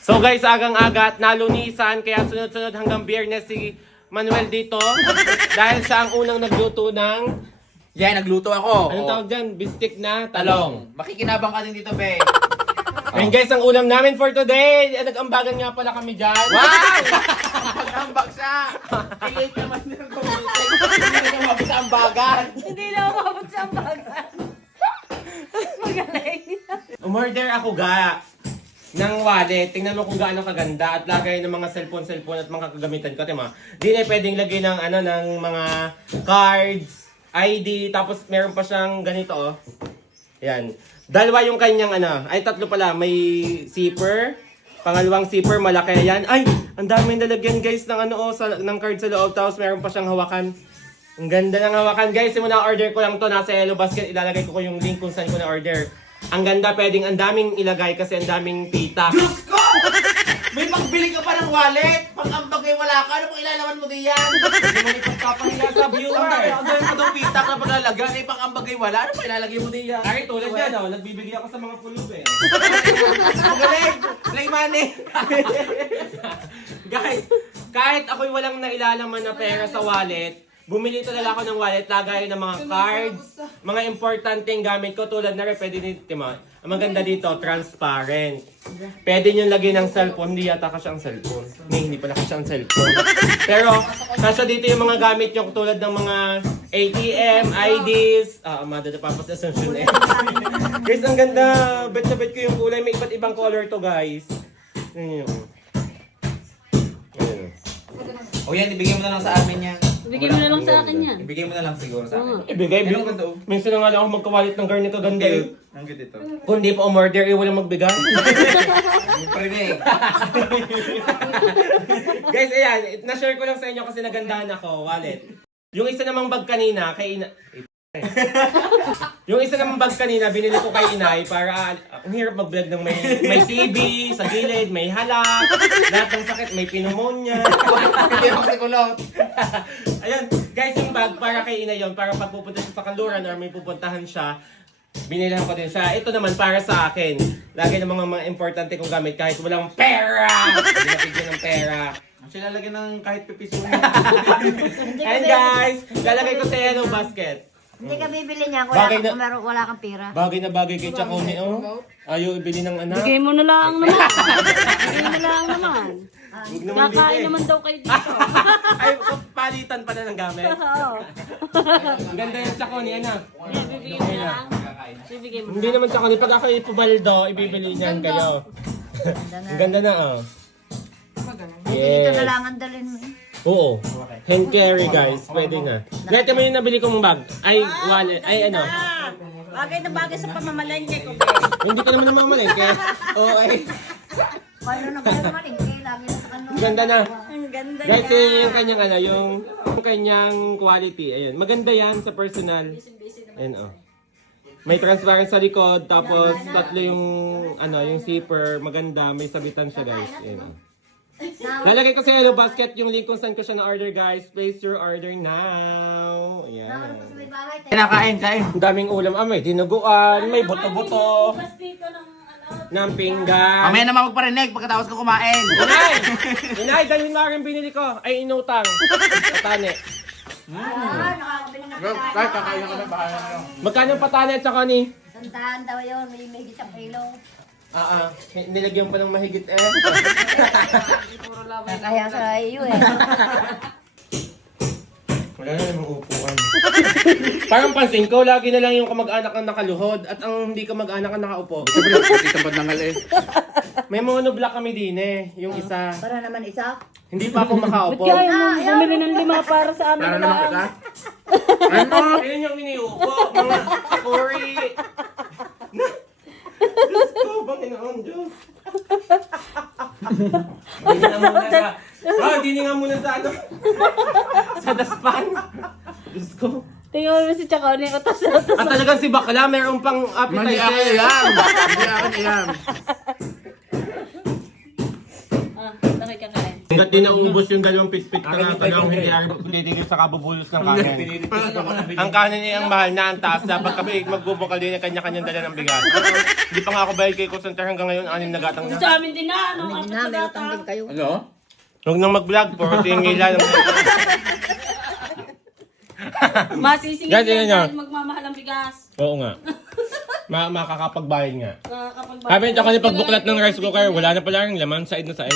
So guys, agang-aga at nalunisan, kaya sunod-sunod hanggang Biyernes si Manuel dito. Dahil siya ang unang nagluto ng... Yan, nagluto ako. Anong tawag dyan? Bistik na talong. Talong. Makikinabang ka din dito, be. Ayun guys, ang ulam namin for today. Nag-ambagan nga pala kami dyan. Wow! Pag-ambak siya. I-late naman nila kumitin. Hindi na mabit sa ambagan. Hindi na umabot sa ambagan. Magaling. Umorder ako ga ng wallet. Tingnan mo kung gaano kaganda at lagay ng mga cellphone at mga kagamitan ko, tima. Di na pwedeng lagay ng ano ng mga cards, ID, tapos meron pa siyang ganito oh. Yan. Dalawa yung kanyang ano, ay tatlo pala, may zipper. Pangalawang zipper, malaki yan. Ay, ang daming lalagyan guys ng ano oh, ng card sa loob, tapos meron pa siyang hawakan. Ang ganda ng hawakan guys, yung na-order ko lang to, nasa Yellow Basket, ilalagay ko yung link kung saan ko na-order. Ang ganda, pwedeng ang daming ilagay kasi ang daming pita. Diyos ko! May magbili ka pa ng wallet. Pag-ambag ay wala ka. Ano pang ilalaman mo diyan? Hindi mo ipagpapahiya sa viewer. Ang dami mo daw pita ka paglalagyan. Ay pang-ambag ay wala. Ano pang ilalagay mo diyan? Kahit tulad yan, oh, nagbibigay ako sa mga pulub eh. Magaling! Play money! Guys, kahit ako'y walang nailalaman na pera sa wallet, bumili talaga ako ng wallet, lagay ng mga cards, mga importanteng gamit ko tulad na rin, pwede dito, ang maganda dito, transparent. Pwede nyo lagyan ng cellphone, hindi yata kasi ang cellphone. Hindi pala kasi ang cellphone. Pero, nasa dito yung mga gamit nyo tulad ng mga ATM, IDs, amada na papas assumption eh. Guys, ang ganda, bet na bet ko yung kulay, may iba't ibang color to guys. Yan yun. O yan, ibigay mo na lang sa amin yan. Ibigay mo na lang sa akin yan. Ibigay mo na lang siguro sa akin. Ibigay, Yan ang ganda, oh. minsan na nga lang ako magkawalit ng garni kaganda eh. Ang ganda ito. Kung di pa umorder, walang magbigay. Yung parinig. Guys, ayan, na-share ko lang sa inyo kasi nagandahan ako, wallet. Yung isa namang bag kanina, kay Ina... Yung isa namang bag kanina, binili ko kay Inay para ang hirap mag-vlog ng may TB sa gilid, may halak, lahat ng sakit, may pneumonia. Hindi ako sikulot. Ayan, guys, yung bag para kay Inay yon para pag pupunta siya sa kanluran or may pupuntahan siya, binilhan ko din siya. Ito naman para sa akin. Lagi ng mga importante kong gamit kahit walang pera. Hindi napigyan ng pera. Siya lalagyan ng kahit pipiso. And guys, lalagay ko sa Yellow Basket. Hindi ka bibili niya kung Bagay na- wala kang pera. Bagay na bagay kay Chacone, oh. Ayaw ibili ng anak. Bigay mo na lang naman. Bigay mo na lang naman. Huwag naman Kakain bigay. naman daw kayo dito. Ay, palitan pa na ng gamit. Oo. Ang ganda yung Chacone, anak. Bibigay mo na lang. Bibigay mo Hindi na. naman Chacone. Pag ako ipubaldo, ibibili niyan kayo. Ang ganda na, oh. Dito na lang ang dalhin mo. Oo. Hand carry guys, pwede na. Dati mo yung nabili kong bag. Ay, wallet. Ay, ano. Bagay na bagay sa pamamalengke ko. Hindi ka naman namamalengke. Oo, ay. Paano na ba naman eh? Lagi na sa kanong. Ang ganda na. Ang ganda Guys, niya. yun yung kanyang ano, yung kanyang quality. Ayun. Maganda yan sa personal. Ayun, oh. May transparent sa likod, tapos tatlo yung ano, yung zipper. Maganda, may sabitan siya guys. Ayun, oh. Lalagay ko sa Yellow Basket yung link kung saan ko siya na-order guys. Place your order now. Ayan. Kinakain, kain. Ang daming ulam. May dinuguan, may buto-buto, ng pinggan. Mamaya naman magparinig pagkatapos ko kumain. Inay! Inay, dalhin mo rin binili ko. Ay, inutang. Patane. Kahit kakain ako ng bahay na lang. Magkano ang patane at saka ni? Sandaan daw yun. May isang kilo. Nilagyan pa ng mahigit eh. Kaya sa iyo eh. Wala na namang upuan. Parang pansin ko, lagi na lang yung kamag-anak ang nakaluhod at ang hindi kamag-anak ang nakaupo. Siyempre, isang bandang eh. May monoblock kami din eh, yung isa. Para naman isa. Hindi pa ako makaupo. Bumili ng 5 para sa amin. Para naman ka. Ano? Ayun yung iniupo. Mga kuri. Diyos ko, Panginoon, Diyos. Hindi na muna sa... hindi nga muna sa ano. Sa daspan. Diyos ko. Tingnan mo si Chacone, utos na utos. At talagang si Bakla, mayroon pang Mali ako appetizer. yan. Hindi ako yan. Bakit ka kain? Hanggat di nauubos yung dalawang pitpit ka ng talong, hindi titigil sa kabubulos ng kanin. Ang kanin ay ang mahal na, ang taas. Dapat kami magbubukal din ang kanya-kanyang dala ng bigas. Hindi pa nga ako bayad kay Kusantar hanggang ngayon, 6 na gatang na. Sa amin din na, ano? Hindi na, may utang din kayo. Ano? Huwag nang mag-vlog, puro tingila. Masisingil Yan, yan, yan yan. dahil magmamahal ang bigas. Oo nga. Makakapagbayad nga. Kapag Sabi niya ako ni pagbuklat ng rice cooker, wala na pala yung laman, side na side.